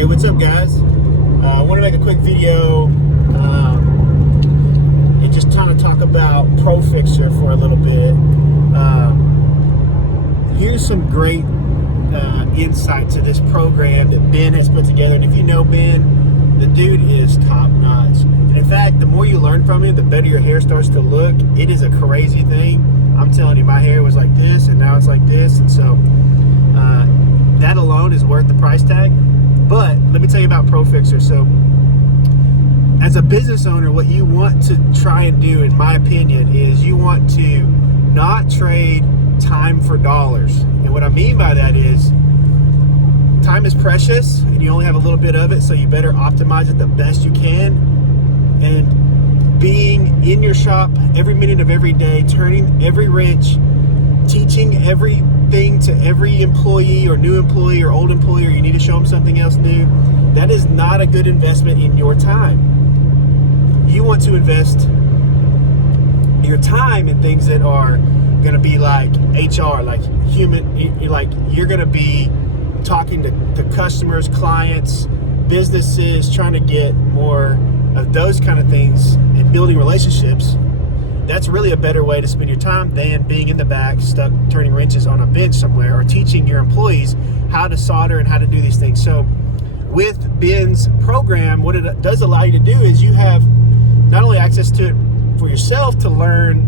Hey, what's up, guys? I want to make a quick video and just kind of talk about ProFixer for a little bit. Here's some great insight to this program that Ben has put together. And if you know Ben, the dude is top notch. And in fact, the more you learn from him, the better your hair starts to look. It is a crazy thing. I'm telling you, my hair was like this, and now it's like this. And so that alone is worth the price tag. But let me tell you about ProFixer. So as a business owner, what you want to try and do, in my opinion, is you want to not trade time for dollars. And what I mean by that is time is precious and you only have a little bit of it, so you better optimize it the best you can. And being in your shop every minute of every day, turning every wrench, teaching everything to every employee or new employee or old employee, or you need to show them something else new, that is not a good investment in your time. You want to invest your time in things that are going to be like HR, like human, like you're going to be talking to customers, clients, businesses, trying to get more of those kind of things and building relationships. That's really a better way to spend your time than being in the back stuck turning wrenches on a bench somewhere, or teaching your employees how to solder and how to do these things. So with Ben's program, what it does allow you to do is you have not only access to it for yourself to learn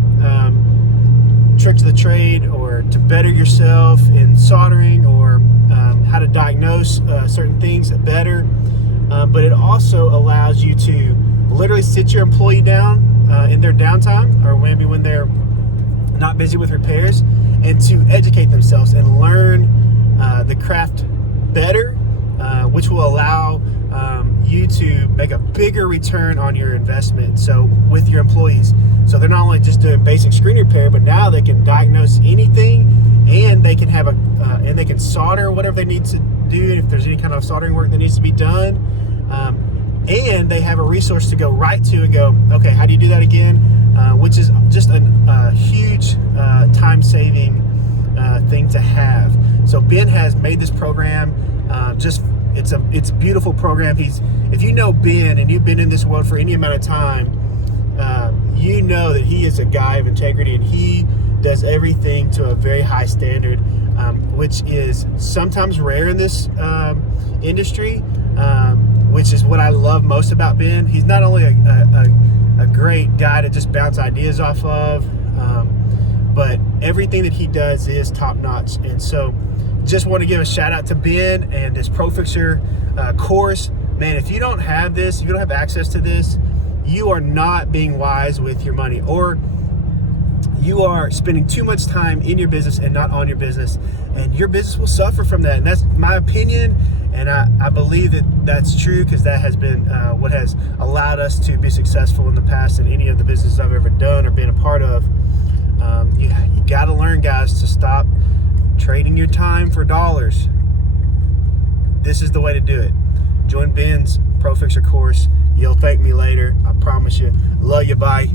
tricks of the trade, or to better yourself in soldering, or how to diagnose certain things better, but it also allows you to literally sit your employee down in their downtime, or maybe when they're not busy with repairs, and to educate themselves and learn the craft better, which will allow you to make a bigger return on your investment. So with your employees, so they're not only just doing basic screen repair, but now they can diagnose anything, and they can have and they can solder whatever they need to do if there's any kind of soldering work that needs to be done. And they have a resource to go right to and go, okay, how do you do that again? Which is just a huge time-saving thing to have. So Ben has made this program it's a beautiful program. If you know Ben and you've been in this world for any amount of time, you know that he is a guy of integrity, and he does everything to a very high standard, which is sometimes rare in this industry, which is what I love most about Ben. He's not only a great guy to just bounce ideas off of, but everything that he does is top notch. And so just want to give a shout out to Ben and this ProFixer course. Man, if you don't have this, if you don't have access to this, you are not being wise with your money, or you are spending too much time in your business and not on your business, and your business will suffer from that. And that's my opinion, and I believe that that's true, because that has been what has allowed us to be successful in the past in any of the businesses I've ever done or been a part of. You got to learn, guys, to stop trading your time for dollars. This is the way to do it. Join Ben's ProFixer course. You'll thank me later. I promise you. Love you. Bye.